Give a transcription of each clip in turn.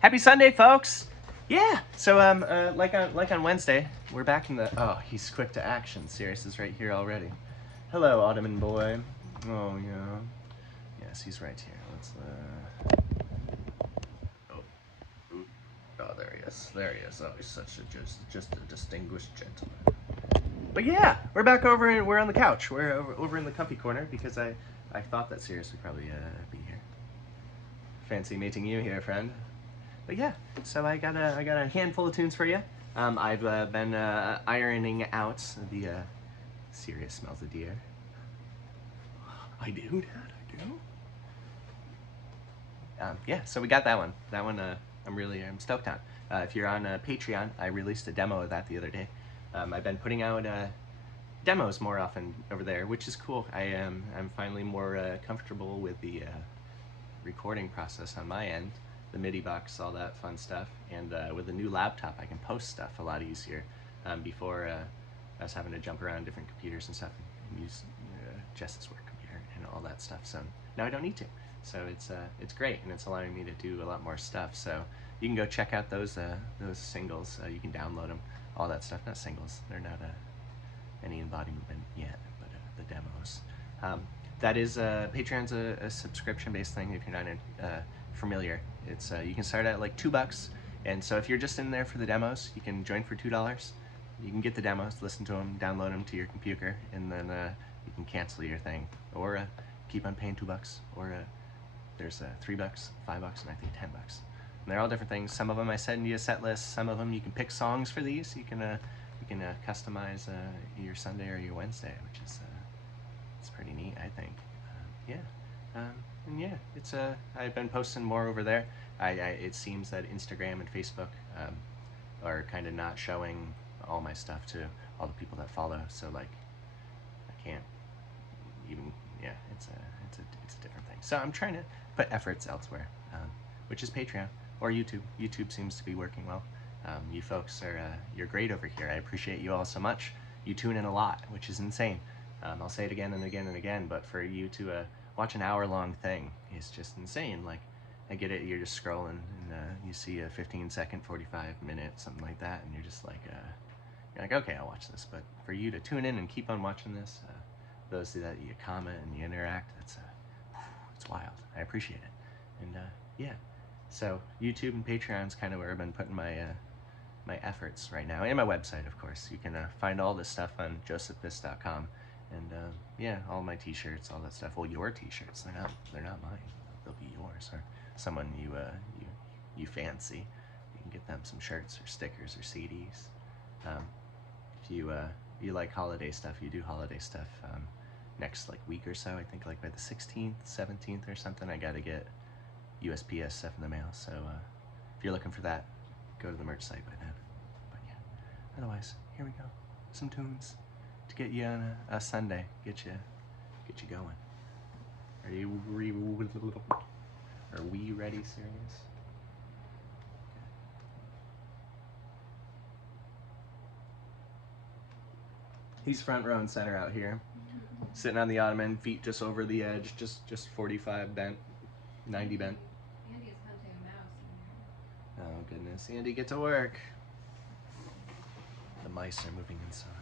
Happy Sunday, folks! Yeah, so like on Wednesday, we're back in the. Oh, he's quick to action. Sirius is right here already. Hello, Ottoman boy. Oh yeah. Yes, he's right here. Let's. Oh, there he is. There he is. Oh, he's such a just a distinguished gentleman. But yeah, we're back over and we're on the couch. We're over in the comfy corner because I thought that Sirius would probably be here. Fancy meeting you here, friend. But yeah, so I got a handful of tunes for you. I've been ironing out the Sirius smells of deer. I do, Dad, I do. Yeah, so we got that one. That one I'm stoked on. If you're on Patreon, I released a demo of that the other day. I've been putting out demos more often over there, which is cool. I'm finally more comfortable with the recording process on my end. The MIDI box, all that fun stuff, and with the new laptop I can post stuff a lot easier. Before I was having to jump around different computers and stuff and use Jess's work computer and all that stuff, so now I don't need to. So it's great, and it's allowing me to do a lot more stuff. So you can go check out those singles. You can download them, all that stuff. Not singles, they're not any embodiment yet, but the demos. That is Patreon's a subscription-based thing. If you're not familiar, it's you can start at like $2, and so if you're just in there for the demos, you can join for $2. You can get the demos, listen to them, download them to your computer, and then you can cancel your thing, or keep on paying $2, or there's $3, $5, and I think $10. And they're all different things. Some of them I send you a set list. Some of them you can pick songs for these. You can customize your Sunday or your Wednesday, which is it's pretty neat, I think. Yeah. And yeah, it's I've been posting more over there. It seems that Instagram and Facebook are kind of not showing all my stuff to all the people that follow. So like, I can't even. Yeah, it's a different thing. So I'm trying to put efforts elsewhere, which is Patreon or YouTube. YouTube seems to be working well. You folks you're great over here. I appreciate you all so much. You tune in a lot, which is insane. I'll say it again and again and again, but for you to watch an hour-long thing is just insane. Like, I get it, you're just scrolling and you see a 15-second, 45-minute, something like that, and you're just like, okay, I'll watch this. But for you to tune in and keep on watching this, those that you comment and you interact, it's wild. I appreciate it. And yeah, so YouTube and Patreon's kind of where I've been putting my my efforts right now, and my website, of course. You can find all this stuff on josephbiss.com. And yeah, all my t-shirts, all that stuff. Well, your t-shirts, they're not mine. They'll be yours, or someone you fancy. You can get them some shirts or stickers or CDs. If you like holiday stuff, you do holiday stuff. Next like week or so, I think like by the 16th, 17th or something, I gotta get USPS stuff in the mail. So if you're looking for that, go to the merch site by then. But yeah, otherwise, here we go. Some tunes to get you on a Sunday, get you going. Are we ready, Sirius? He's front row and center out here, sitting on the ottoman, feet just over the edge, just 45 bent, 90 bent. Andy is hunting a mouse in here. Oh goodness, Andy, get to work. The mice are moving inside.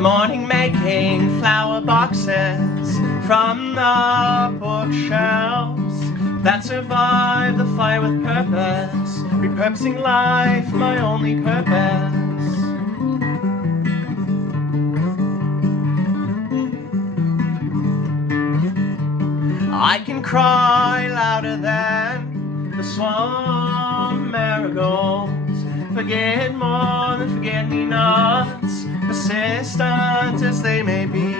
Morning making flower boxes from the bookshelves that survive the fire with purpose, repurposing life, my only purpose. I can cry louder than the swamp marigolds, forget more than forget-me-nots, persistent as they may be.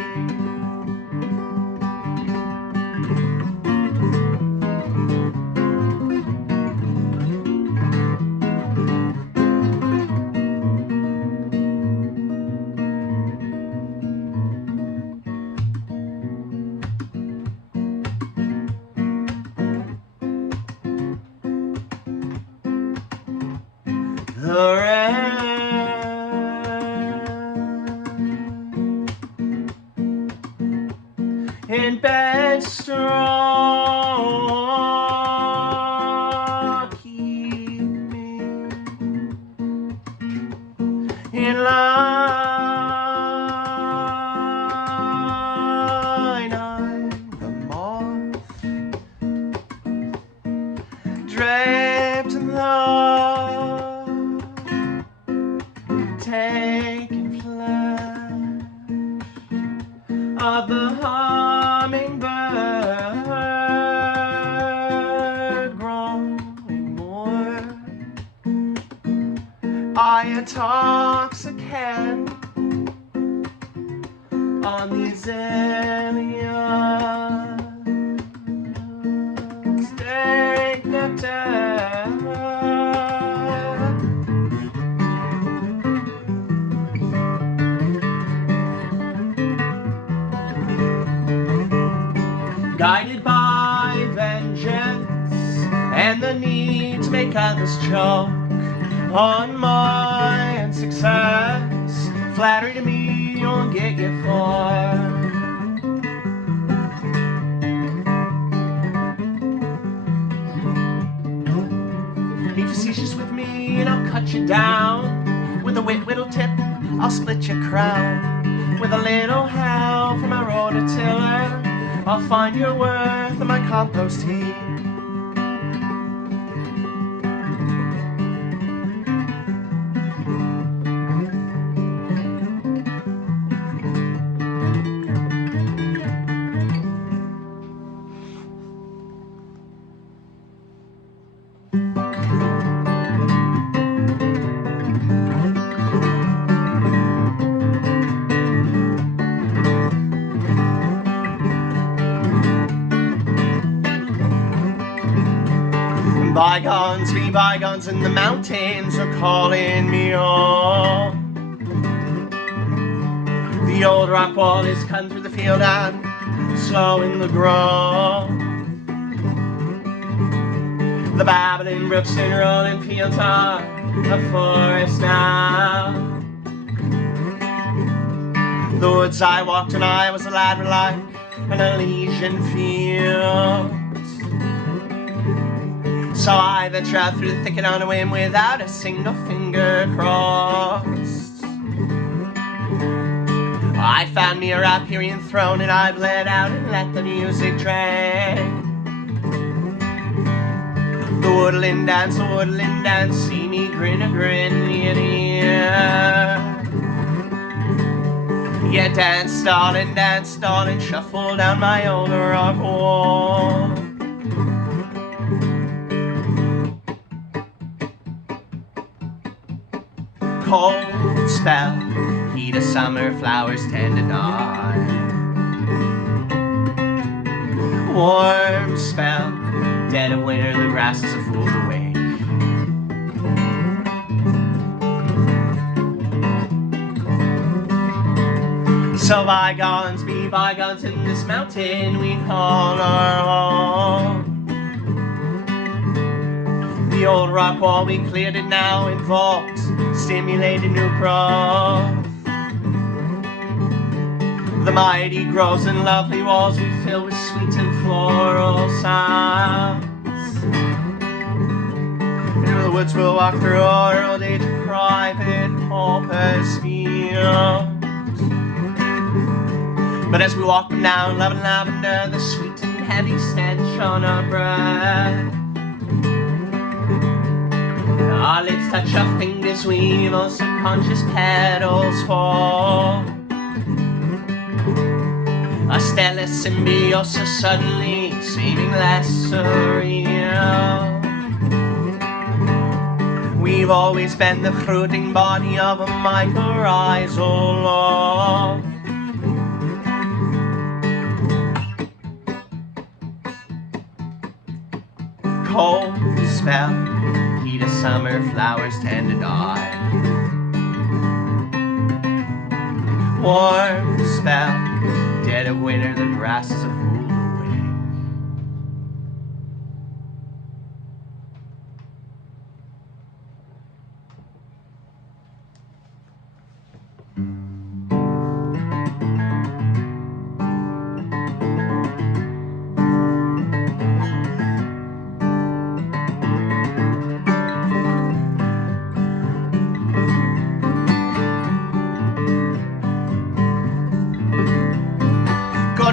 the rain. In bed strong, keep me in line. I'm the moth draped in love, taking flesh of the hummingbird, growing more I intoxicate on these aliens, take nectar. Guided by vengeance and the need to make others choke on my success, flattery to me you'll get you for. Be facetious with me and I'll cut you down. With a whittle tip, I'll split your crown. With a little help from my rototiller, I'll find your worth in my compost heap. Bygones be bygones and the mountains are calling me on. The old rock wall is cutting through the field and slowing the growth. The babbling brooks and rolling fields are a forest now. The woods I walked when I was a lad were like an Elysian field. So I venture out through the thicket on a whim without a single finger crossed. I found me a Riparian throne and I bled out and let the music drain. The woodland dance, see me grin a grin ear to ear. Yeah, dance, darling, shuffle down my old rock wall. Cold spell, heat of summer, flowers tend to die. Warm spell, dead of winter, the grasses are fooled awake. So bygones be bygones, in this mountain we call our home. The old rock wall, we cleared it now in vaults, stimulated new growth. The mighty groves and lovely walls we fill with sweet and floral sounds. Into the woods we'll walk through our old age private paupers fields. But as we walk them down, love and lavender, the sweet and heavy stench on our breath. Our lips touch, our fingers weave, our subconscious petals fall. A stellar symbiosis suddenly seeming less surreal. We've always been the fruiting body of a mycorrhizal law. Cold spell, heat of summer, flowers tend to die. Warm spell, dead of winter, the grasses are fooled away.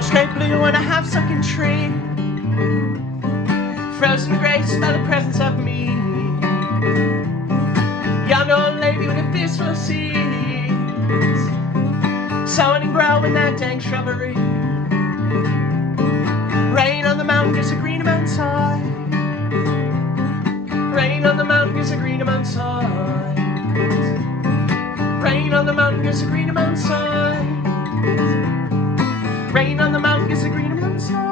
Straight blue on a half-sunken tree, frozen grace by the presence of me. Young old lady with a fistful of seeds, sowing and growing that dang shrubbery. Rain on the mountain gives a green mountainside. Rain on the mountain gives a green mountainside. Rain on the mountain gives a green mountainside. Rain on the mountain gives a green mountainside.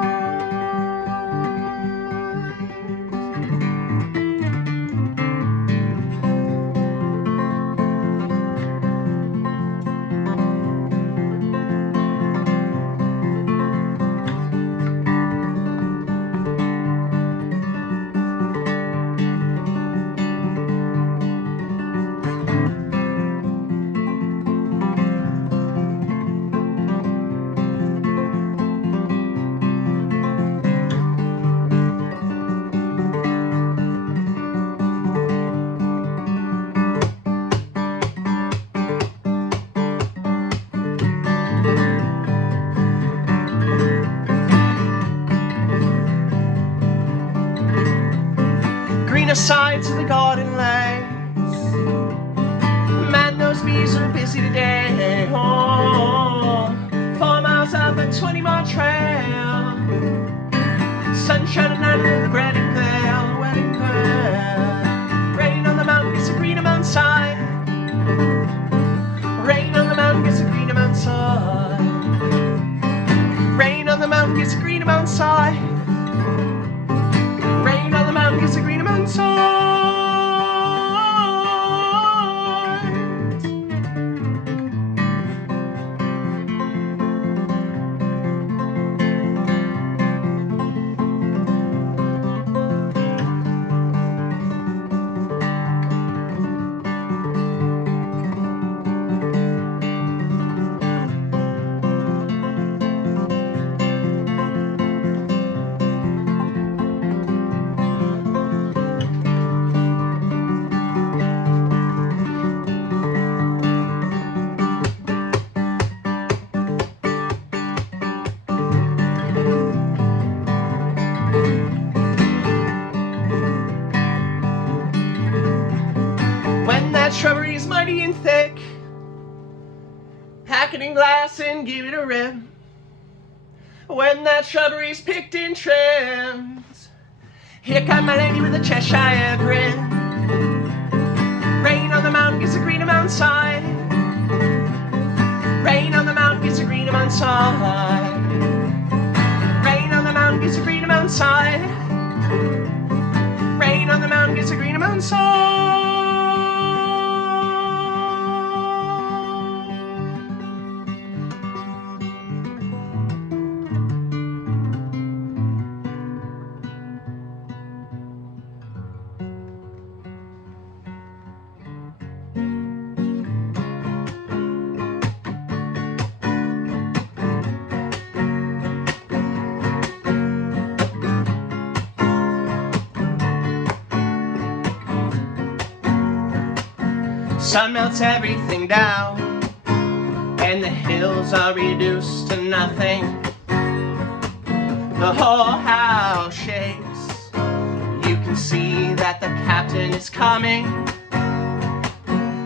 Sides of the garden lays, man, those bees are busy today. Oh, 4 miles up a 20-mile trail, sun shining under the wedding veil, wedding veil. Rain on the mountain gets a green mountainside. Rain on the mountain gets a green mountainside. Rain on the mountain gets a green mountainside. Rain on the mountain gets a green mountainside. Shrubbery's mighty and thick, pack it in glass and give it a rip. When that shrubbery's picked and trimmed, here comes my lady with a Cheshire grin. Rain on the mountain gets a green mountainside. Rain on the mountain gets a green mountainside. Rain on the mountain gets a green mountainside. Rain on the mountain gets a green mountainside. Sun melts everything down, and the hills are reduced to nothing. The whole house shakes. You can see that the captain is coming.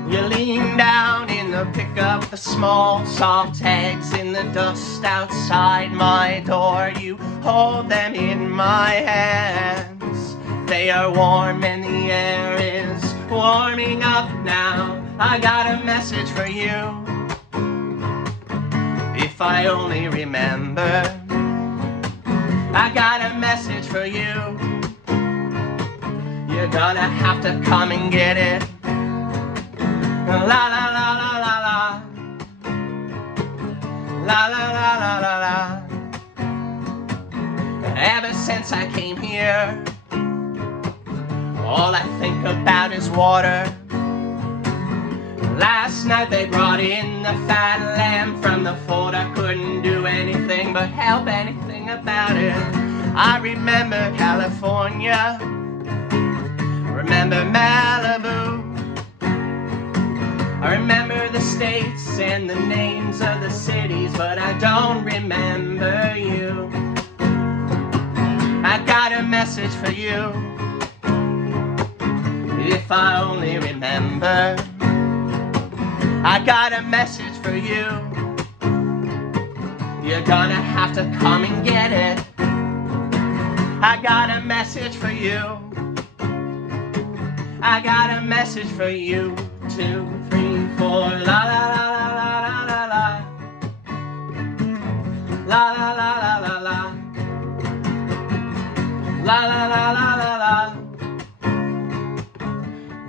You lean down in the pickup, the small soft eggs in the dust outside my door. You hold them in my hands. They are warm and the air is warming up now. I got a message for you. If I only remember, I got a message for you. You're gonna have to come and get it. La la la la la la. La la la la la la. Ever since I came here, all I think about is water. Last night they brought in the fat lamb from the fort. I couldn't do anything but help anything about it. I remember California, remember Malibu, I remember the the states and the names of the cities, but I don't remember you. I got a message for you. If I only remember, I got a message for you. You're gonna have to come and get it. I got a message for you. I got a message for you. 2, 3, 4. La la la la la la la. La la la la la la. La la la la la la.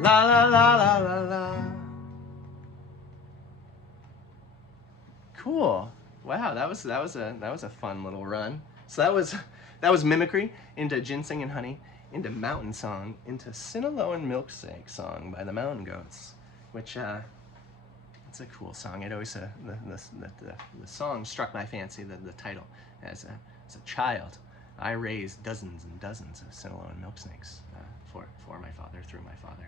La la la la la la. Cool. Wow, that was a fun little run. So that was mimicry into ginseng and honey, into mountain song, into sinaloon milkshake song by the Mountain Goats, which it's a cool song. It always the song struck my fancy. The title as a child, I raised dozens and dozens of sinaloon milkshakes for my father, through my father,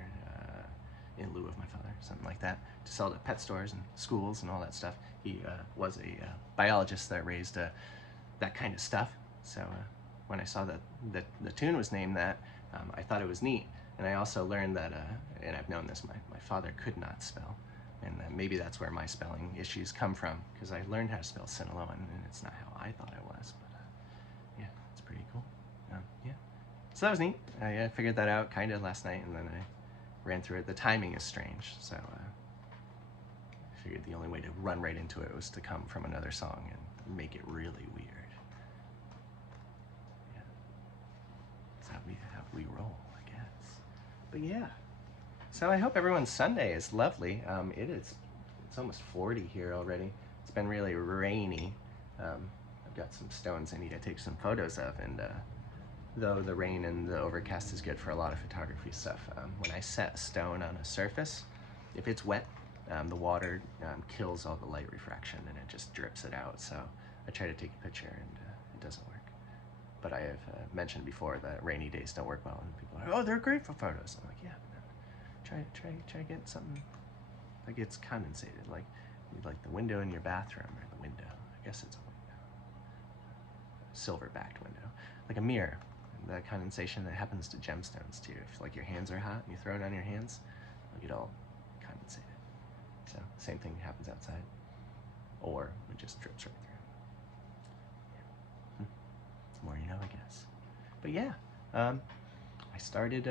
in lieu of my father, something like that, to sell to pet stores and schools and all that stuff. He was a biologist that raised that kind of stuff. So when I saw that the tune was named that, I thought it was neat. And I also learned that, and I've known this, my father could not spell. And maybe that's where my spelling issues come from, because I learned how to spell sinaloon, and it's not how I thought it was. But yeah, it's pretty cool. Yeah. So that was neat. I figured that out kind of last night, and then I ran through it. The timing is strange, so I figured the only way to run right into it was to come from another song and make it really weird. Yeah. That's how we roll, I guess. But yeah. So I hope everyone's Sunday is lovely. It's almost 40 here already. It's been really rainy. I've got some stones I need to take some photos of, and though the rain and the overcast is good for a lot of photography stuff, when I set a stone on a surface, if it's wet, the water kills all the light refraction and it just drips it out. So I try to take a picture and it doesn't work. But I have mentioned before that rainy days don't work well, and people are like, oh, they're great for photos. I'm like, yeah, no. Try to get something that gets condensated, like the window in your bathroom, or the window. I guess it's a window, silver-backed window, like a mirror. The condensation that happens to gemstones too. If like your hands are hot and you throw it on your hands, it'll get all condensated. So same thing happens outside, or it just drips right through. Yeah. The more you know, I guess. But yeah, I started.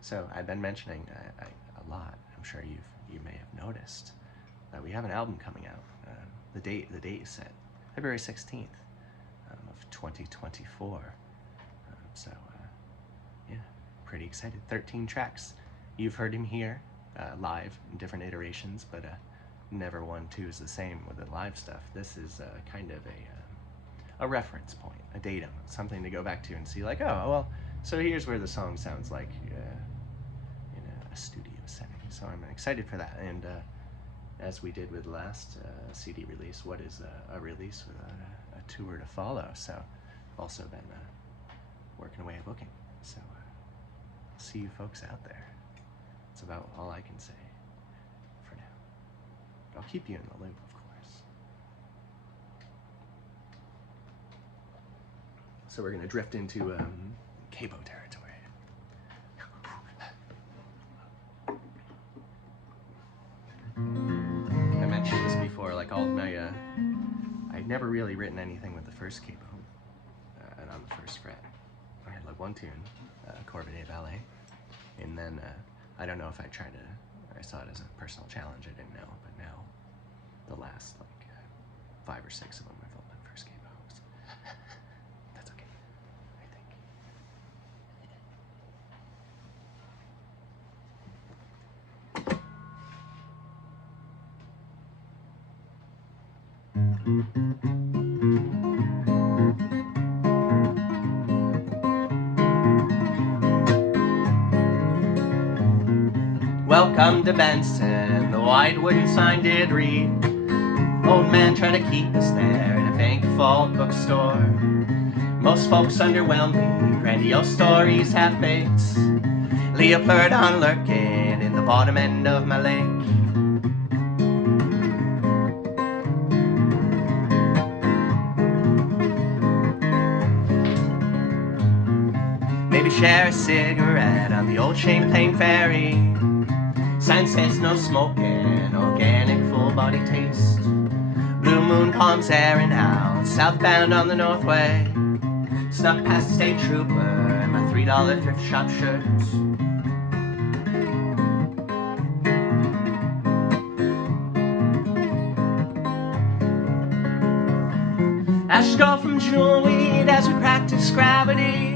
So I've been mentioning a lot. I'm sure you may have noticed that we have an album coming out. The date is set, February 16th of 2024. So yeah, pretty excited. 13 tracks. You've heard him here live in different iterations, but never 1, 2 is the same with the live stuff. This is kind of a reference point, a datum, something to go back to and see, like, oh, well, so here's where the song sounds like in a studio setting. So I'm excited for that. And as we did with the last CD release, what is a release without a tour to follow? So I've also been working away at booking. So I'll see you folks out there. That's about all I can say for now. But I'll keep you in the loop, of course. So we're gonna drift into capo territory. I mentioned this before, like all of my, I'd never really written anything with the first capo and on the first fret. I had like one tune, Corvidae Ballet, and then I don't know if I saw it as a personal challenge, I didn't know, but now the last like 5 or 6 of them I've all been first capos. That's okay, I think. Welcome to Benson, the wide wooden sign did read. Old man trying to keep us there in a bank vault bookstore. Most folks underwhelm me, grandiose stories half-baked. Leopard on lurking in the bottom end of my lake. Maybe share a cigarette on the old Champlain ferry. Sign says no smoking, organic full body taste. Blue moon palms airing out, southbound on the Northway. Snuck past the state trooper in my $3 thrift shop shirts. Ashes go from jewel weed as we practice gravity.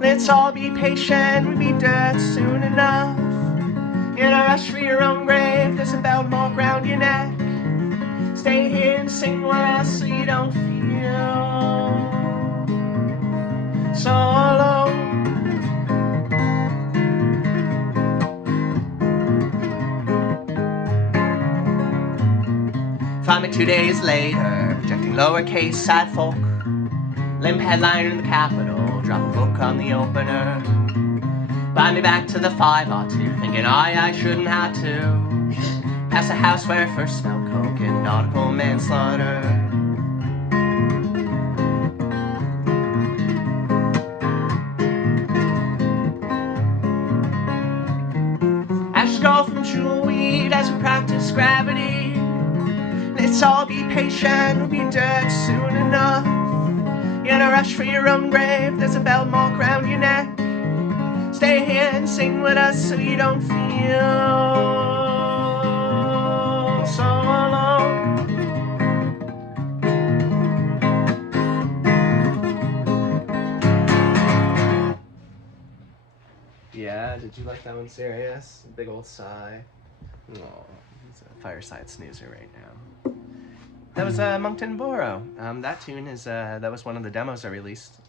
Let's all be patient, we'll be dead soon enough. In a rush for your own grave, there's a belt mark round your neck. Stay here and sing with us so you don't feel so alone. Find me 2 days later, projecting lowercase sad folk. Limp headliner in the Capitol, drop a book on the opener. Buy me back to the 502, thinking I shouldn't have to. Past the house where I first smelled coke and nautical manslaughter. Ashes go from jewel weed as we practice gravity. Let's all be patient, we'll be dead soon enough. In a rush for your own grave, there's a belt mark round your neck. Stay here and sing with us so you don't feel so alone. Yeah, did you like that one, Sirius? Big old sigh. Oh, he's a fireside snoozer right now. That was Moncton Borough. That tune is that was one of the demos I released.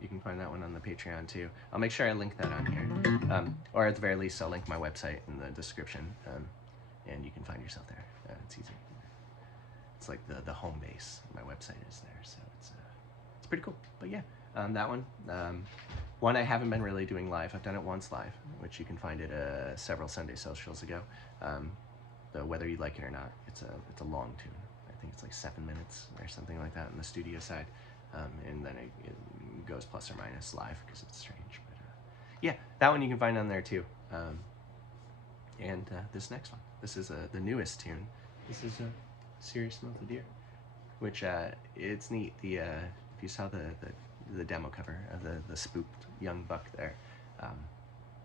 You can find that one on the Patreon too. I'll make sure I link that on here, or at the very least, I'll link my website in the description, and you can find yourself there. It's easy. It's like the home base. My website is there, so it's pretty cool. But yeah, that one. One I haven't been really doing live. I've done it once live, which you can find it several Sunday socials ago. Whether you like it or not, it's a long tune. I think it's like 7 minutes or something like that on the studio side, and then it goes plus or minus live because it's strange. But yeah, that one you can find on there too. And this next one, this is the newest tune. This is "Sirius Smells the Deer," which it's neat. If you saw the demo cover of the spooked young buck there,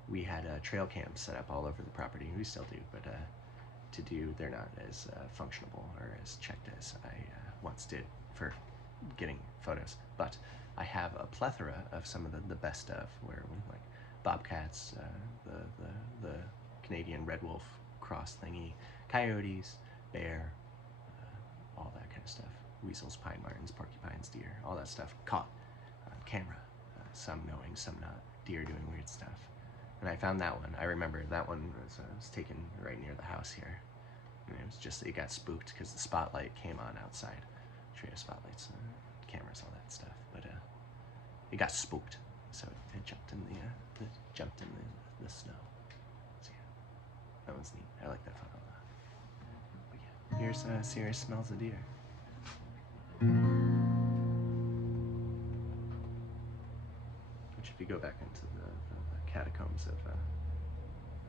we had trail cams set up all over the property. We still do, but they're not as functionable or as checked as I once did for getting photos. But I have a plethora of some of the best of, where like bobcats, the Canadian red wolf cross thingy, coyotes, bear, all that kind of stuff. Weasels, pine martens, porcupines, deer, all that stuff caught on camera. Some knowing, some not. Deer doing weird stuff. And I found that one. I remember that one was taken right near the house here. And it was just, it got spooked because the spotlight came on outside. Trio spotlights, cameras, all that stuff. But it got spooked, so it jumped in the snow. So yeah, that one's neat. I like that photo a lot. But yeah, here's Sirius Smells a Deer. Which, if you go back into the catacombs of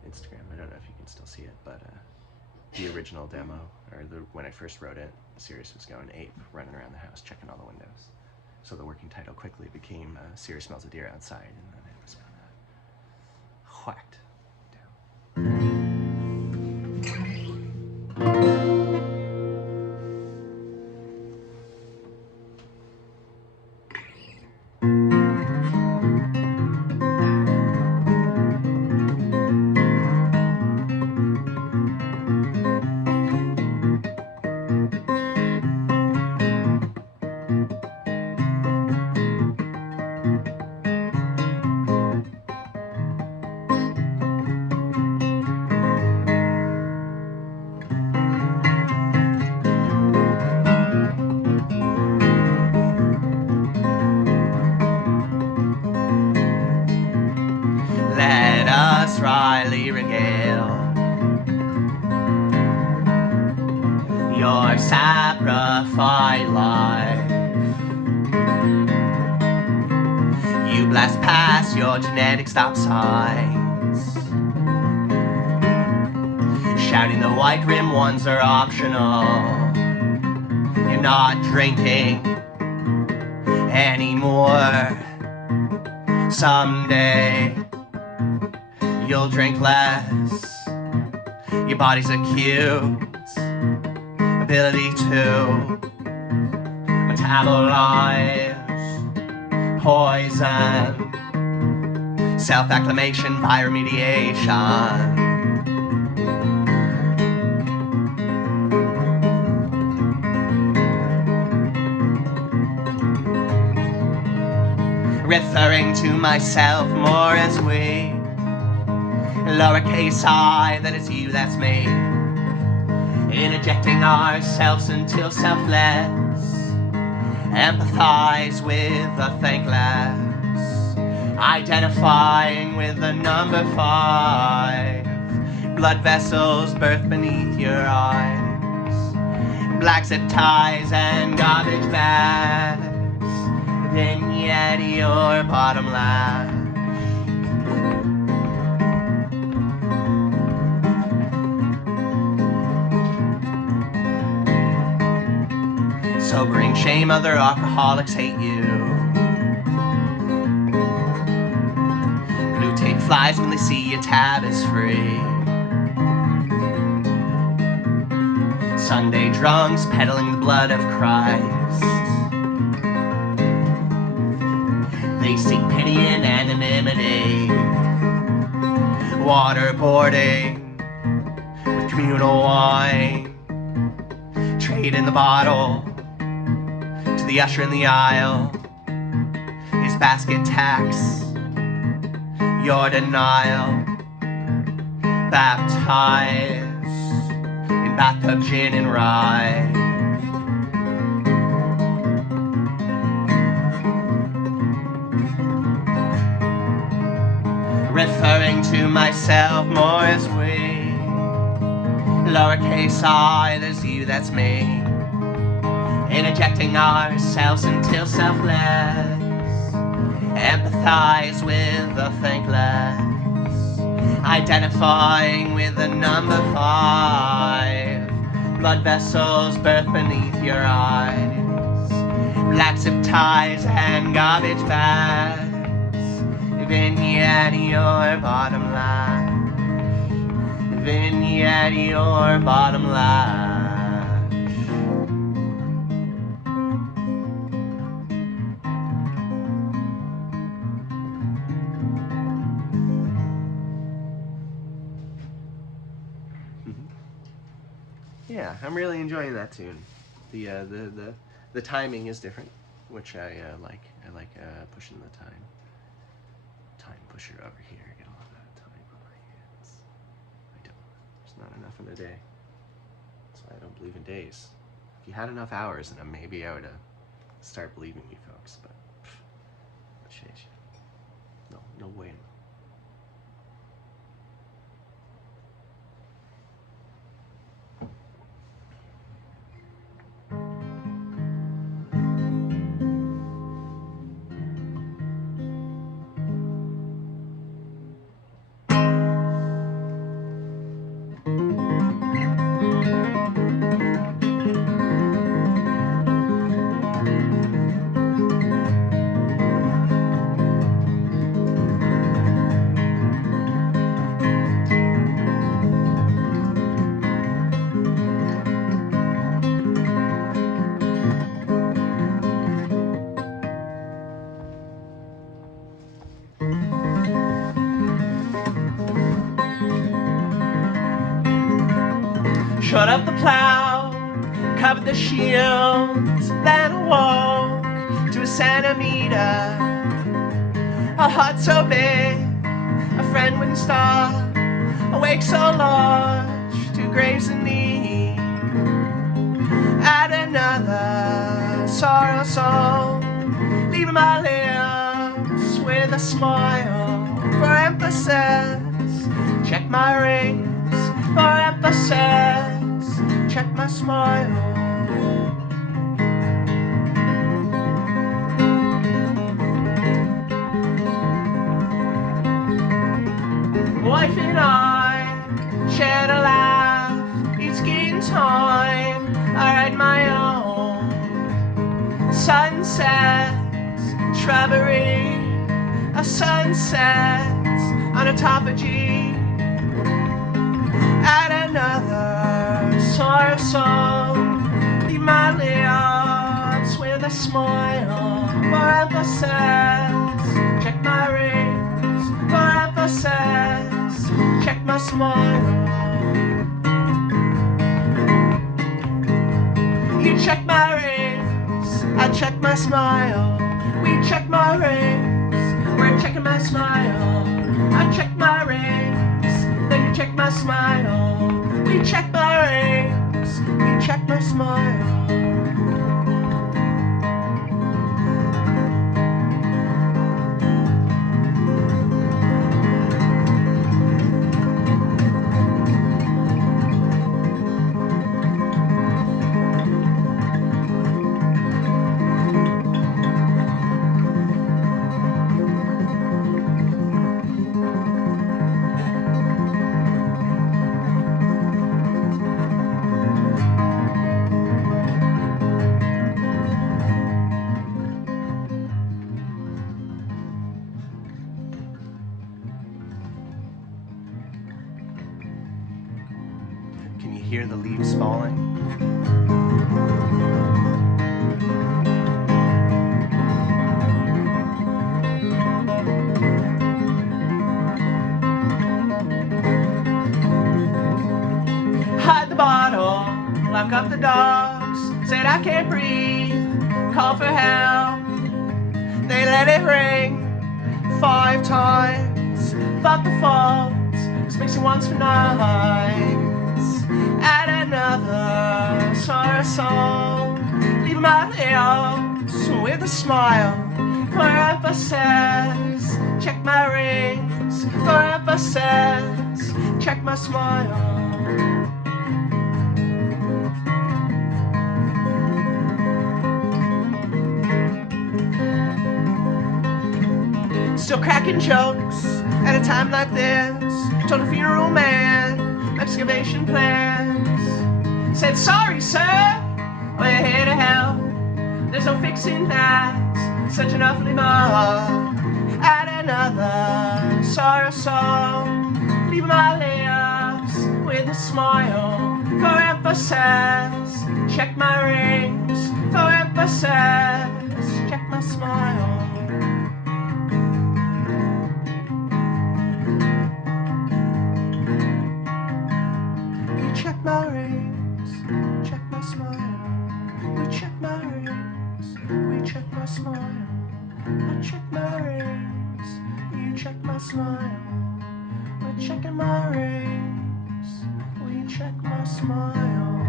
Instagram, I don't know if you can still see it, but the original demo, or when I first wrote it, Sirius was going ape, running around the house, checking all the windows. So the working title quickly became Sirius Smells a Deer Outside, and then it was whacked down. Riley regale your sacrificed life. You bless blast past your genetic stop signs. Shouting the white rim ones are optional. You're not drinking anymore. Someday you'll drink less. Your body's a cute ability to metabolize poison, self-acclimation by remediation. Referring to myself more as we, lowercase I, that is you, that's me. Interjecting ourselves until selfless, empathize with the thankless, identifying with the number 5. Blood vessels birth beneath your eyes, black zip ties and garbage bags, vignette your bottom lash. Sobering shame, other alcoholics hate you. Blue tape flies when they see your tab is free. Sunday drunks peddling the blood of Christ. They seek pity and anonymity. Waterboarding with communal wine. Trade in the bottle to the usher in the aisle. His basket tax, your denial. Baptize in bathtub gin and rye. Referring to myself more as we, lowercase I, there's you, that's me. Interjecting ourselves until selfless, empathize with the thankless, identifying with the number 5. Blood vessels birth beneath your eyes, black zip ties and garbage bags, vignette your bottom line, vignette your bottom line. Yeah, I'm really enjoying that tune. The timing is different, which I like. I like pushing the time pusher over here. Get a lot of time on my hands. I don't. There's not enough in a day. That's why I don't believe in days. If you had enough hours in them, maybe I would start believing you folks. But no way. Shut up the plow, covered the shields, then awoke to a centimeter. A hut so big, a friend wouldn't stop. A wake so large, 2 graves in need. Add another sorrow song, leaving my lips with a smile for emphasis. Check my rings for emphasis. Check my smile. wife and I shared a laugh each game time I ride my own. Sunsets, shrubbery, a sunset on a topology. Add another sorrow song. Leave my lips with a smile for emphasis. Check my rings for emphasis. Check my smile. You check my rings, I check my smile. We check my rings, we're checking my smile. I check my rings, then you check my smile. We check my rings, we check my smile. Can you hear the leaves falling? Hide the bottle, lock up the dogs. Said I can't breathe, call for help. They let it ring 5 times. Thought the fault was mixing once for nights. Add another sorrow song. Leave my lips with a smile for emphasis. Check my rings for emphasis. Check my smile. Still cracking jokes at a time like this. Told a funeral man excavation plans. Said sorry sir, well you're here to help. There's no fixing that, such an awfully mark. Add another sorrow song. Leave my lips with a smile for emphasis. Check my rings for emphasis. Check my smile. Check my rings, check my smile. We check my rings, we check my smile. I check my rings, you check my smile. We're checking my rings, we check my smile.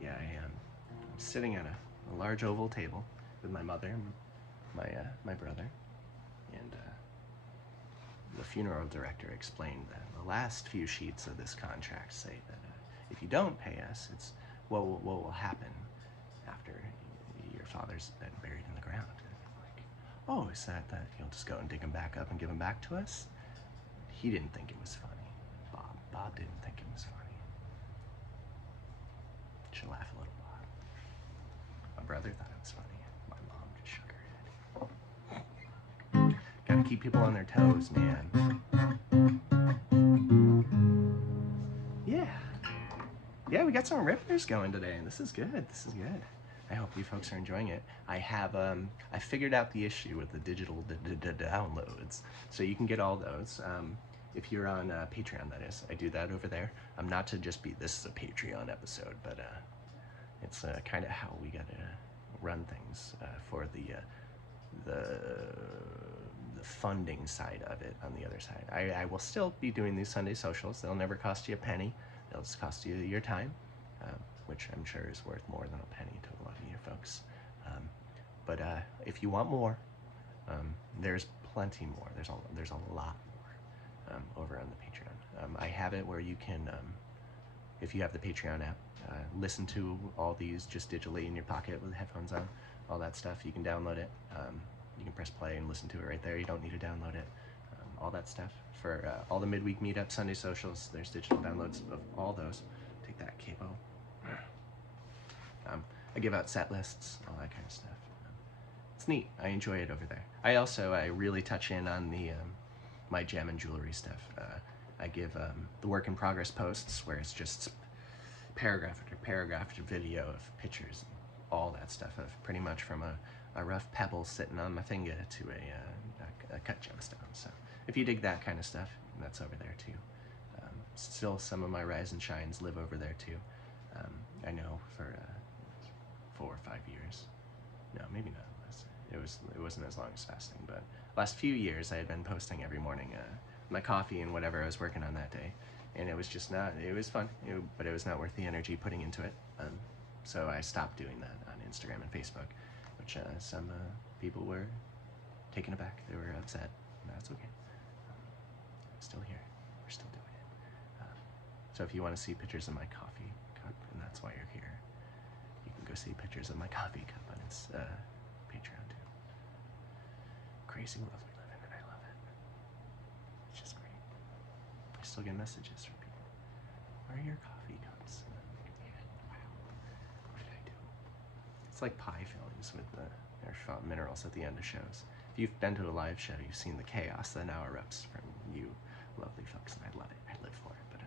Yeah, I am. I'm sitting at a large oval table with my mother and my brother. And the funeral director explained that the last few sheets of this contract say that if you don't pay us, it's what will happen after your father's been buried in the ground. And I'm like, oh, is that you'll just go and dig him back up and give him back to us? He didn't think it was funny. Bob didn't think it was funny. Should laugh a little, Bob. My brother thought it was funny. My mom just shook her head. Gotta keep people on their toes, man. Yeah, we got some rippers going today, and this is good. This is good. I hope you folks are enjoying it. I have I figured out the issue with the digital downloads, so you can get all those. If you're on Patreon, that is. I do that over there. Not to just be this is a Patreon episode, but it's kind of how we gotta run things for the funding side of it on the other side. I will still be doing these Sunday socials. They'll never cost you a penny. They'll just cost you your time, which I'm sure is worth more than a penny to a lot of you folks. But if you want more, there's plenty more. There's a lot more over on the Patreon. I have it where you can if you have the Patreon app. Listen to all these just digitally in your pocket with headphones on, all that stuff. You can download it. You can press play and listen to it right there. You don't need to download it. All that stuff. For all the midweek meetups, Sunday socials, there's digital downloads of all those. Take that, capo. I give out set lists, all that kind of stuff. It's neat. I enjoy it over there. I really touch in on the my gem and jewelry stuff. I give the work in progress posts where it's just paragraph after paragraph after video of pictures and all that stuff of pretty much from a rough pebble sitting on my finger to a cut gemstone. So if you dig that kind of stuff, that's over there too. Still, some of my rise and shines live over there too. I know for 4 or 5 years. No, maybe not. It wasn't as long as fasting, but last few years I had been posting every morning my coffee and whatever I was working on that day, and it was just not. It was fun, but it was not worth the energy putting into it. So I stopped doing that on Instagram and Facebook, which some people were taken aback. They were upset. That's okay. I'm still here. We're still doing it. So if you want to see pictures of my coffee cup, and that's why you're here, you can go see pictures of my coffee cup on its Patreon too. Crazy world we live in, and I love it. It's just great. I still get messages from people. Where are your coffee cups? Wow. What did I do? It's like pie fillings with their minerals at the end of shows. If you've been to a live show, you've seen the chaos that now erupts from you lovely folks, and I love it. I live for it. But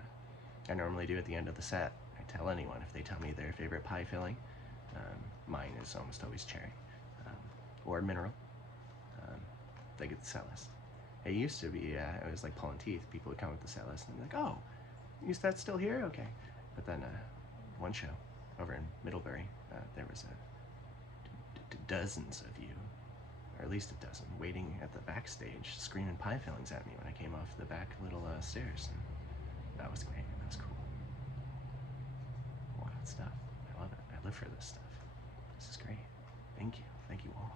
I normally do at the end of the set. I tell anyone if they tell me their favorite pie filling. Mine is almost always cherry or mineral. They get the set list. It used to be, it was like pulling teeth. People would come with the set list and be like, oh, is that still here? Okay. But then one show over in Middlebury, there was dozens of you, or at least a dozen, waiting at the backstage, screaming pie fillings at me when I came off the back little stairs. And that was great. That was cool. Wild stuff. I love it. I live for this stuff. This is great. Thank you. Thank you all.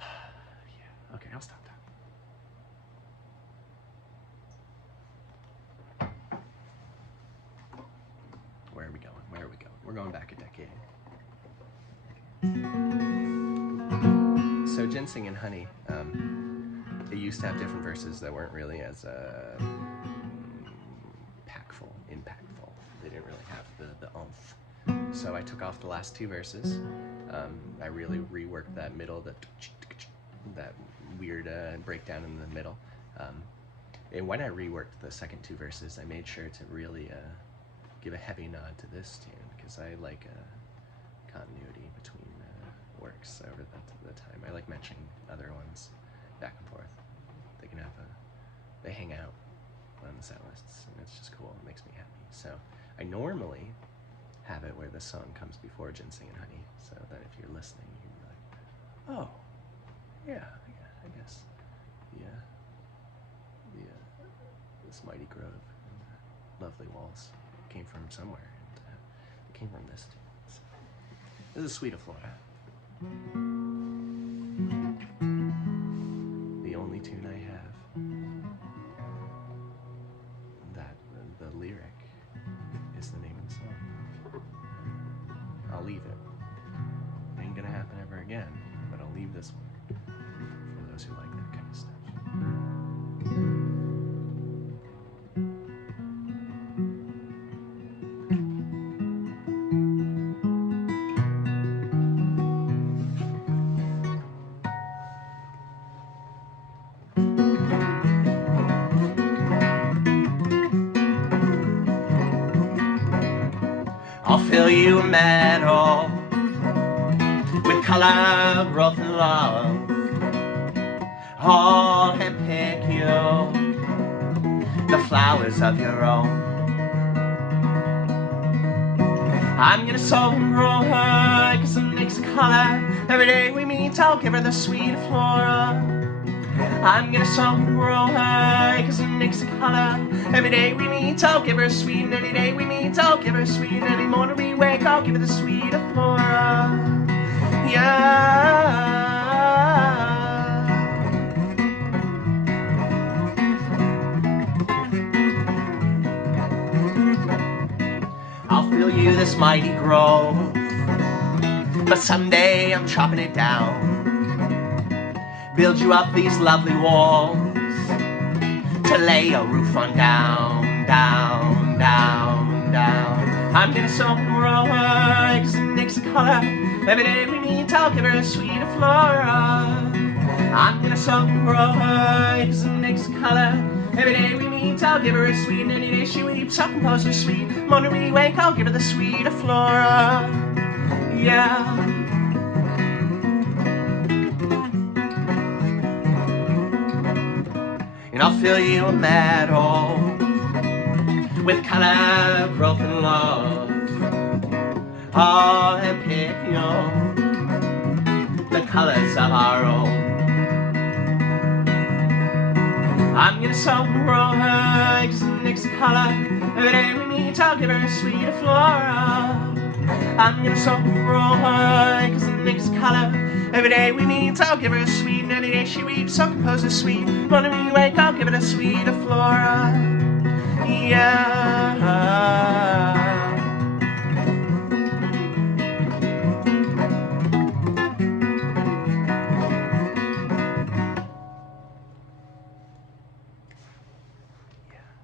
Yeah. Okay, I'll stop that. Where are we going? Where are we going? We're going back a decade. So ginseng and honey, they used to have different verses that weren't really as impactful. They didn't really have the oomph. So I took off the last 2 verses. I really reworked that middle, that weird breakdown in the middle. And when I reworked the second 2 verses, I made sure to really give a heavy nod to this tune, because I like continuity between works over the time. I like mentioning other ones back and forth. They can have they hang out on the set lists, and it's just cool. It makes me happy. So I normally have it where the song comes before ginseng and honey, so that if you're listening, you can be like, oh, yeah, I guess. This mighty grove and lovely walls came from somewhere, and it came from this too. So, this is Suite of Flora. The only tune I have that the lyric is the name of the song. I'll leave it. Ain't gonna happen ever again, but I'll leave this one for those who like that kind of stuff. I'll fill you a meadow with color, growth, and love. I'll handpick you the flowers of your own. I'm gonna sow and grow her, 'cause it makes a color. Every day we meet, I'll give her the sweet flora. I'm gonna sow and grow her, 'cause it makes a color. Every day we meet, I'll give her sweet, and any day we meet, I'll give her sweet, and any morning we wake, I'll give her the sweet of flora. Yeah. this mighty grove, but someday I'm chopping it down. Build you up these lovely walls to lay a roof on down, down, down, down. I'm gonna soak and grow her eggs and mix a color. Every day we meet, I'll give her a sweet flora. I'm gonna soak and grow her eggs and mix a color. Every day we meet, I'll give her a sweet, and any day she weeps, I'll compose her sweet. Morning we wake, I'll give her the sweet flora. Yeah. And I'll fill you a meadow with color, growth, and love. Oh, and pick the colors of our own. I'm gonna soak and grow her eggs and mix a color. Every day we meet, I'll give her a sweet flora. I'm gonna soak and grow her eggs and mix a color. Every day we meet, I'll give her a sweet, and any day she weeps, I'll compose a sweet. When we wake, I'll give it a sweet flora. Yeah.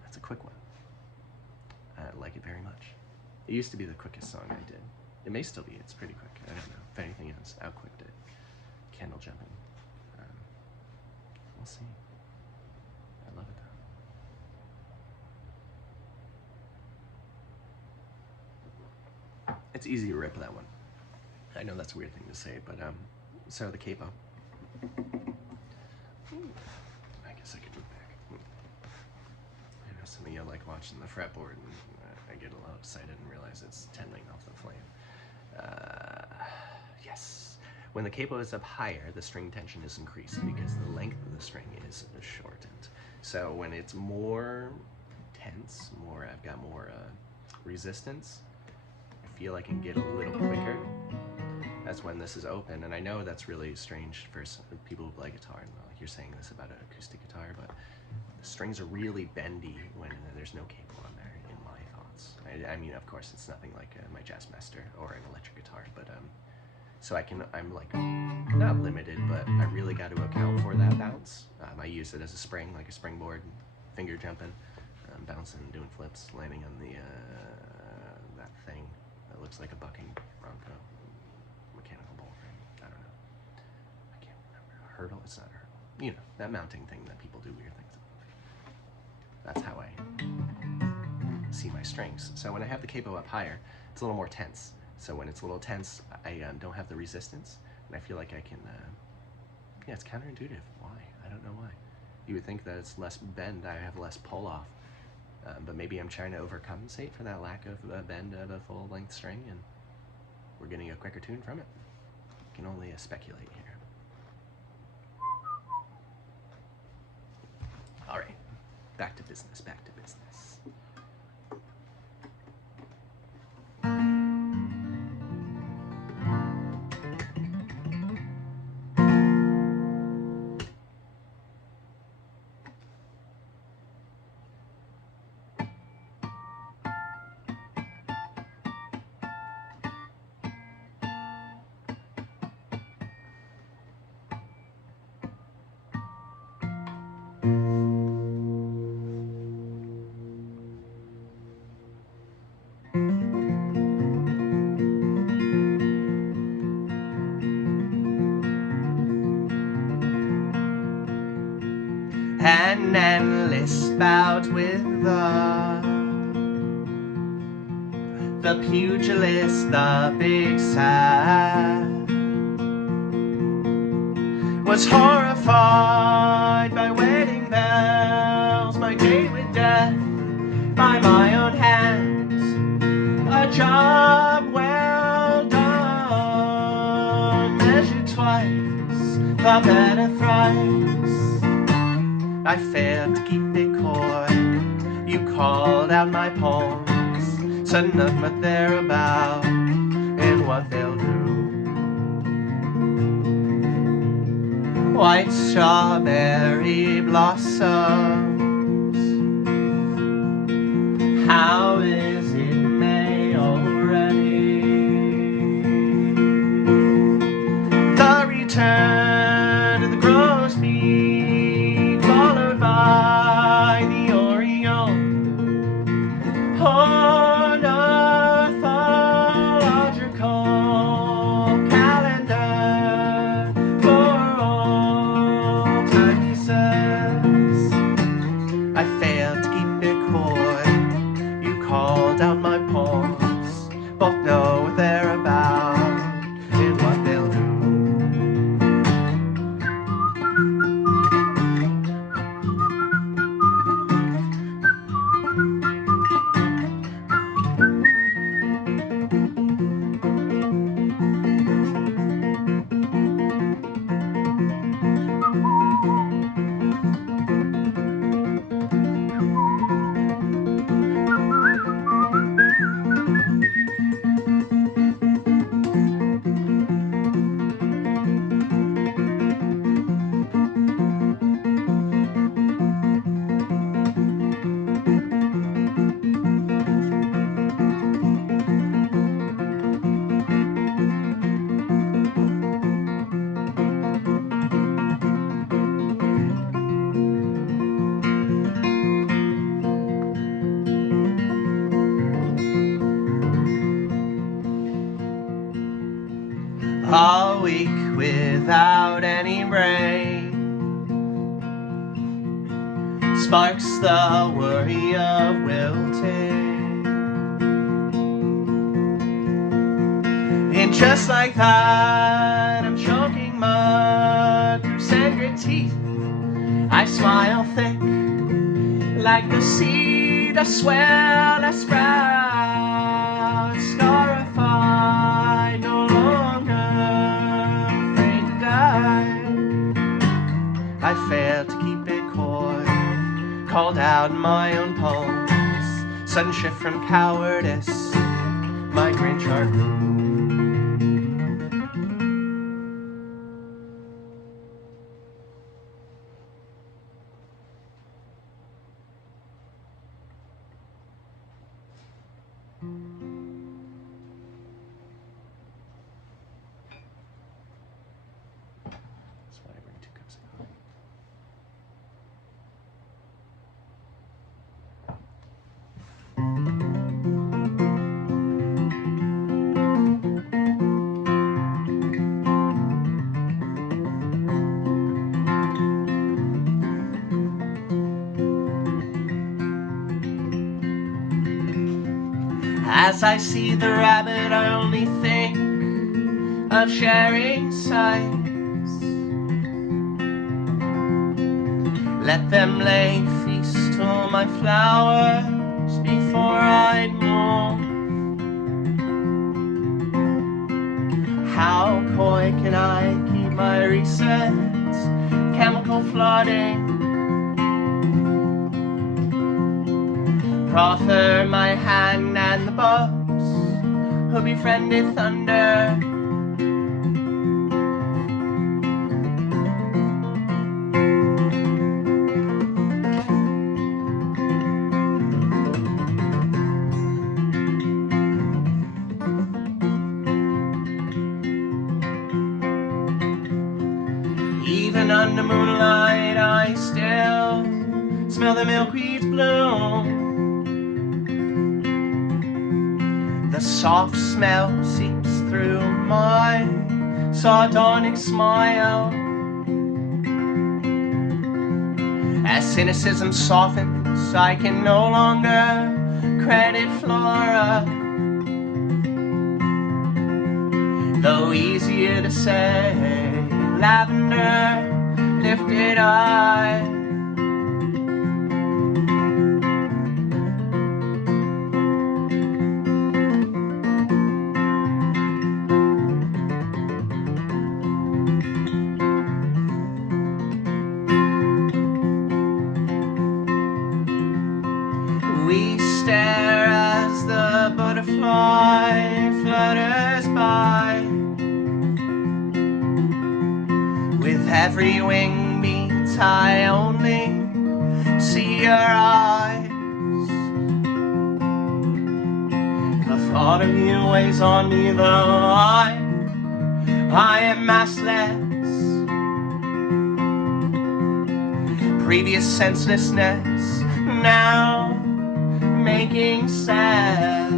That's a quick one. I like it very much. It used to be the quickest song I did. It may still be. It's pretty quick. I don't know if anything else outquicked it. Candle jumping. We'll see. I love it though. It's easy to rip that one. I know that's a weird thing to say, but so the capo. I guess I could move back. I know some of you like watching the fretboard, and I get a little excited and realize it's tending off the flame. Yes. When the capo is up higher, the string tension is increased because the length of the string is shortened. So when it's more tense, I've got more resistance, I feel I can get a little quicker. That's when this is open, and I know that's really strange for people who play guitar, and like you're saying this about an acoustic guitar, but the strings are really bendy when there's no capo on there, in my thoughts. I mean, of course, it's nothing like my Jazzmaster or an electric guitar, but so I'm like not limited, but I really got to account for that bounce. I use it as a spring, like a springboard, finger jumping, bouncing, doing flips, landing on the that thing that looks like a bucking bronco, mechanical bull thing. I don't know. I can't remember. A hurdle? It's not a hurdle. You know, that mounting thing that people do weird things with. That's how I see my strings. So when I have the capo up higher, it's a little more tense. So when it's a little tense, I don't have the resistance, and I feel like I can, yeah, it's counterintuitive. Why? I don't know why. You would think that it's less bend, I have less pull off, but maybe I'm trying to overcompensate for that lack of bend of a full length string, and we're getting a quicker tune from it. I can only speculate here. All right, back to business, back to business. An endless bout with the pugilist, the big sad, was horrified by wedding bells, by date with death, by my own hands. A job well done, measured twice, the better thrice. I failed to keep it coy. You called out my poems, said nothing but they're about and what they'll do. White strawberry blossoms. How is it May already? return to the grosbeak, followed by the oriole. On orthological calendar for all time pieces, I failed to keep it coy. You called out my poems, both know what they're about and what they'll do. A week without any rain sparks the worry of wilting. And just like that, I'm choking mud through sacred teeth. I smile thick like the seed I swell, I sprout, scarified, no longer afraid to die. I failed to keep it coy, called out in my own poems, sudden shift from cowardice, my grin chart grew. That's why I bring 2 cups of coffee. As I see the rabbit, I only think of sharing sights. Let them lay feast to my flowers before I'd move. How coy can I keep my resets, chemical flooding? Proffer my hand and the bugs who befriended thunder. Even under moonlight, I still smell the milkweed's bloom. The soft smell seeps through my sardonic smile. As cynicism softens, I can no longer credit Flora, though easier to say, lavender lifted eye. We stare as the butterfly flutters by. With every wing beat, I only see your eyes. The thought of you weighs on me, though I am massless. previous senselessness now making sense.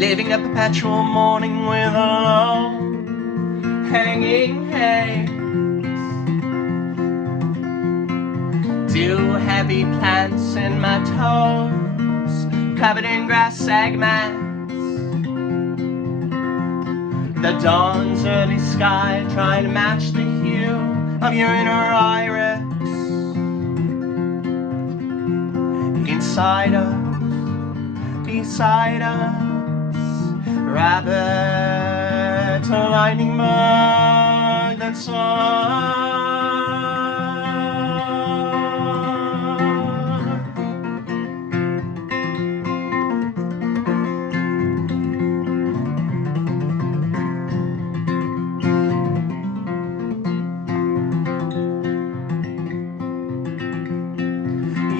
Living a perpetual morning with a low hanging haze. Two heavy plants in my toes, covered in grass segments. The dawn's early sky trying to match the hue of your inner iris. Inside us, beside us, rabbit, a lightning bug that's on.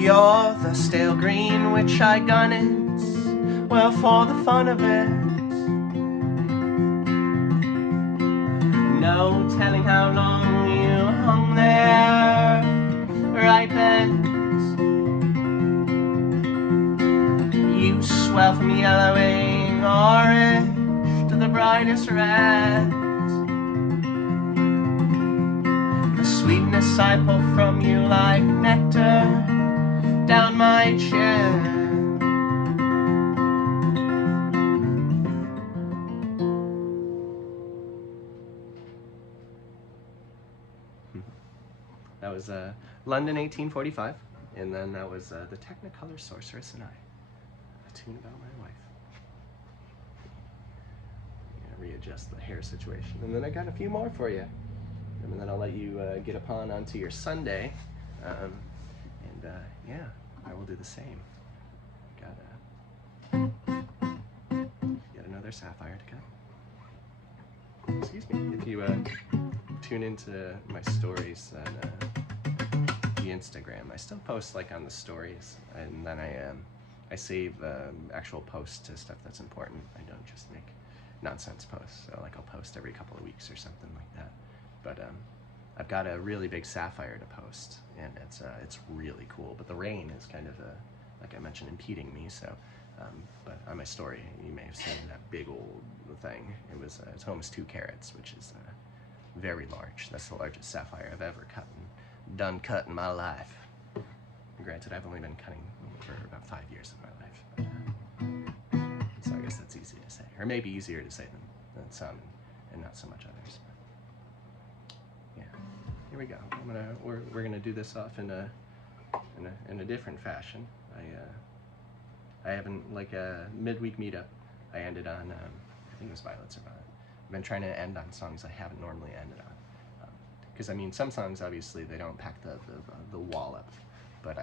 You're the stale green which I gun it, well, for the fun of it. No telling how long you hung there, ripened. You swell from yellowing orange to the brightest red. The sweetness I pull from you like nectar down my chin. That was London 1845, and then that was the Technicolor Sorceress and I, a tune about my wife. Readjust the hair situation, and then I got a few more for you, and then I'll let you get upon onto your Sunday, yeah, I will do the same. Got yet another sapphire to cut. Excuse me. If you tune into my stories on the Instagram, I still post like on the stories, and then I save actual posts to stuff that's important. I don't just make nonsense posts. So like I'll post every couple of weeks or something like that. But I've got a really big sapphire to post, and it's really cool. But the rain is kind of like I mentioned, impeding me. So, but on my story, you may have seen that big old thing. It's almost 2 carats, which is very large. That's the largest sapphire I've ever done cut in my life. Granted, I've only been cutting for about 5 years of my life, but, so I guess that's easy to say, or maybe easier to say than some, and not so much others. Yeah, here we go. We're gonna do this off in a different fashion. I haven't, like a midweek meetup, I ended on I think it was Violets or Violet. I've been trying to end on songs I haven't normally ended on, because I mean, some songs obviously they don't pack the wall up, but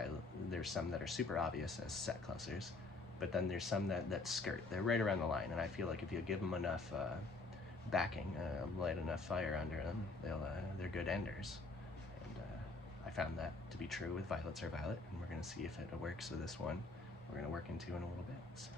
there's some that are super obvious as set closers, but then there's some that skirt. They're right around the line, and I feel like if you give them enough backing, light enough fire under them, they're good enders. And I found that to be true with Violets Are Violet, and we're going to see if it works with this one. We're going to work into in a little bit. So,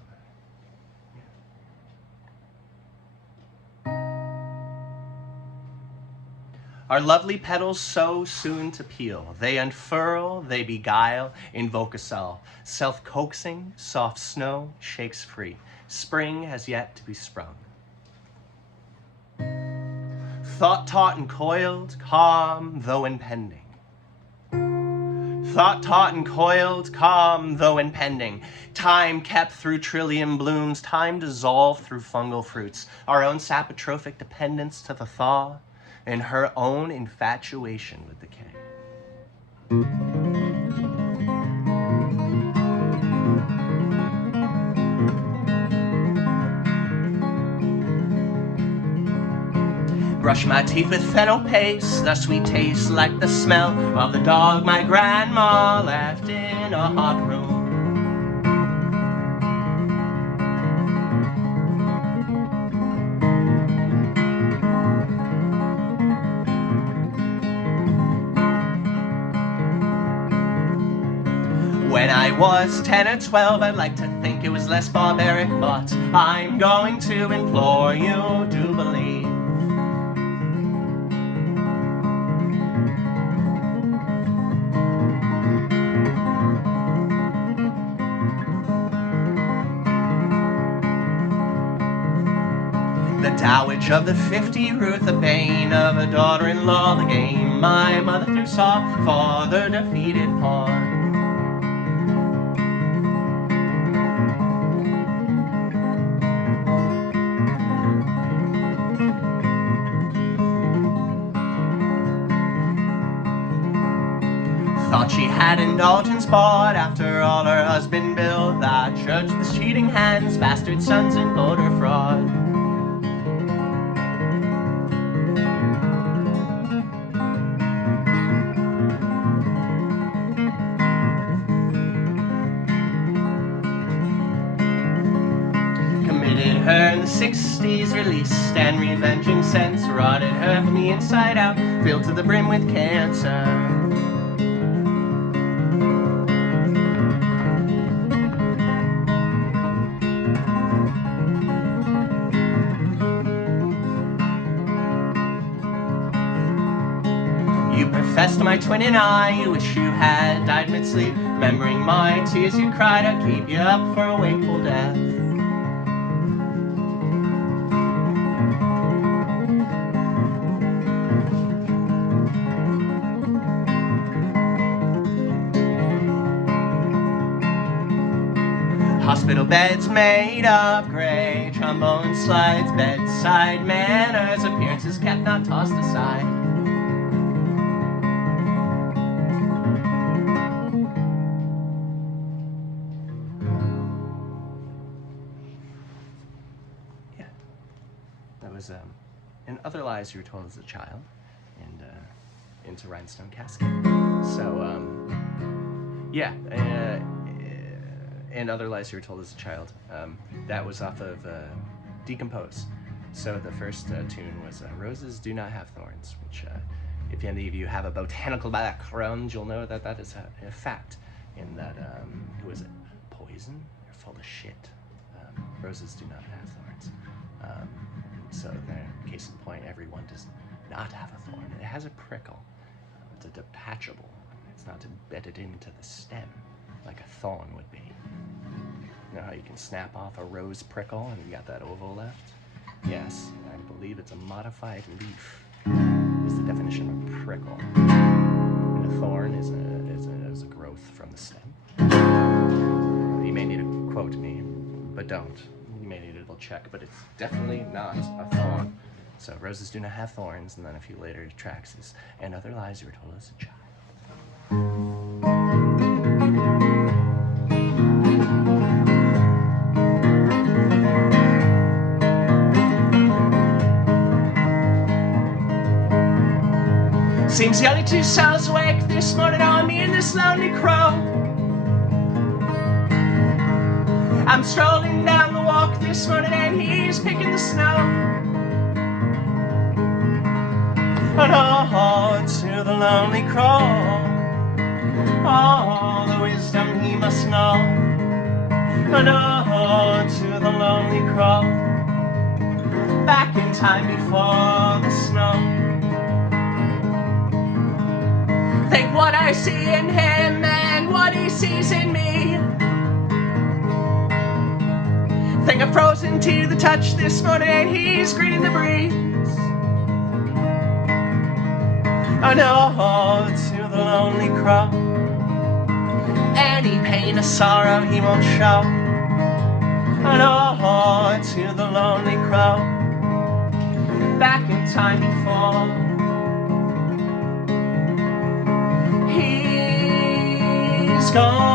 Our lovely petals so soon to peel, they unfurl, they beguile, invoke us all. Self-coaxing, soft snow shakes free. Spring has yet to be sprung. Thought taut and coiled, calm though impending. Thought taut and coiled, calm though impending. Time kept through trillium blooms, time dissolved through fungal fruits. Our own sapotrophic dependence to the thaw, and her own infatuation with decay. Brush my teeth with fennel paste, the sweet taste like the smell of the dog my grandma left in a hot room. When I was 10 or 12, I'd like to think it was less barbaric, but I'm going to implore you, do believe. The Dowage of the 50, Ruth, the bane of a daughter-in-law, the game my mother threw saw, father defeated pawn. Thought she had indulgence bought after all her husband billed that church was cheating hands, bastard sons, and voter fraud. Committed her in the 60s, released and revenging sense, rotted her from the inside out, filled to the brim with cancer. You professed my twin and I, you wish you had died mid-sleep, remembering my tears you cried, I'd keep you up for a wakeful death. Hospital beds made of grey, trombone slides, bedside manners, appearances kept, not tossed aside. Yeah, that was and Other Lies You Were Told as a Child, and Into Rhinestone Casket. So yeah. And Other Lies You Were Told as a Child. That was off of Decompose. So the first tune was Roses Do Not Have Thorns, which if any of you have a botanical background, you'll know that that is a fact. In that, who is it? Poison? They're full of shit. Roses do not have thorns. So there, case in point, everyone does not have a thorn. It has a prickle. It's a detachable. It's not embedded into the stem like a thorn would be. You know how you can snap off a rose prickle and you got that oval left? Yes, I believe it's a modified leaf. Is the definition of a prickle. And a thorn is a growth from the stem. You may need to quote me, but don't. You may need a little check, but it's definitely not a thorn. So Roses Do Not Have Thorns, and then a few later tracks is And Other Lies You Were Told as a Child. Seems the only two souls awake this morning are me and this lonely crow. I'm strolling down the walk this morning and he's picking the snow. And oh, to the lonely crow, oh, the wisdom he must know. And oh, to the lonely crow, back in time before the snow. Think what I see in him and what he sees in me. Think I'm frozen to the touch this morning and he's greeting the breeze. Oh no, to the lonely crow, any pain or sorrow he won't show. Oh no, to the lonely crow, back in time before he's gone.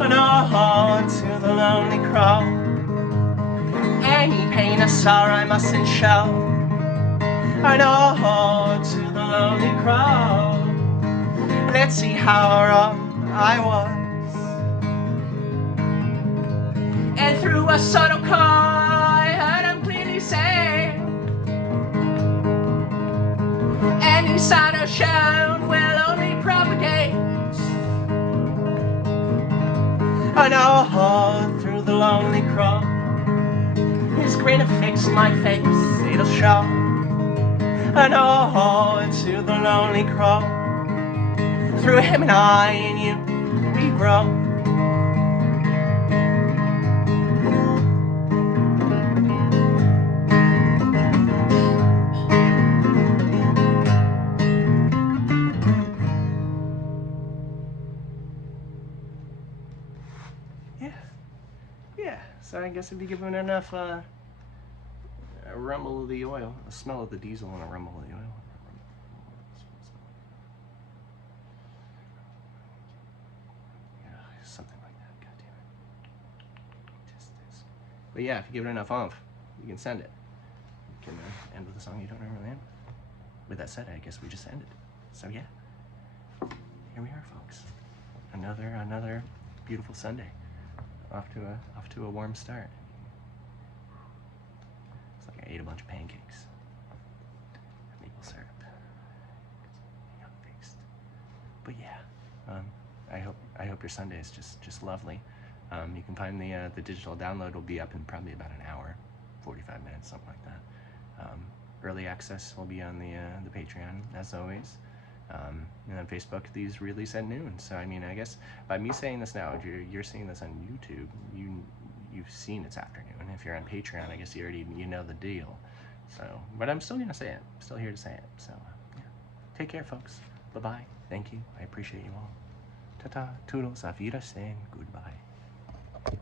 And on to the lonely crow. Any pain or sorrow I mustn't show. And on to the lonely crow. Let's see how wrong I was. And through a subtle call, I heard him clearly say, any sign of shown will only propagate. I know through the lonely crow, his grin affixed my face, it'll show. I know to the lonely crow, through him and I and you, we grow. Yeah, so I guess if you give it enough a rumble of the oil, a smell of the diesel and a rumble of the oil. Yeah, something like that, God damn it. But yeah, if you give it enough oomph, you can send it. You can end with a song you don't normally end with. With that said, I guess we just ended. So yeah, here we are, folks. Another beautiful Sunday. Off to a warm start. It's like I ate a bunch of pancakes. Maple syrup. Young faced. But yeah, I hope your Sunday is just lovely. You can find the digital download will be up in probably about an hour, 45 minutes, something like that. Early access will be on the Patreon as always. And on Facebook, these release at noon. So I mean, I guess by me saying this now, if you're seeing this on YouTube, you've seen it's afternoon. If you're on Patreon, I guess you know the deal. So, but I'm still gonna say it. I'm still here to say it. So yeah, take care, folks. Bye bye. Thank you. I appreciate you all. Ta-ta. Toodles. Auf Wiedersehen. Goodbye.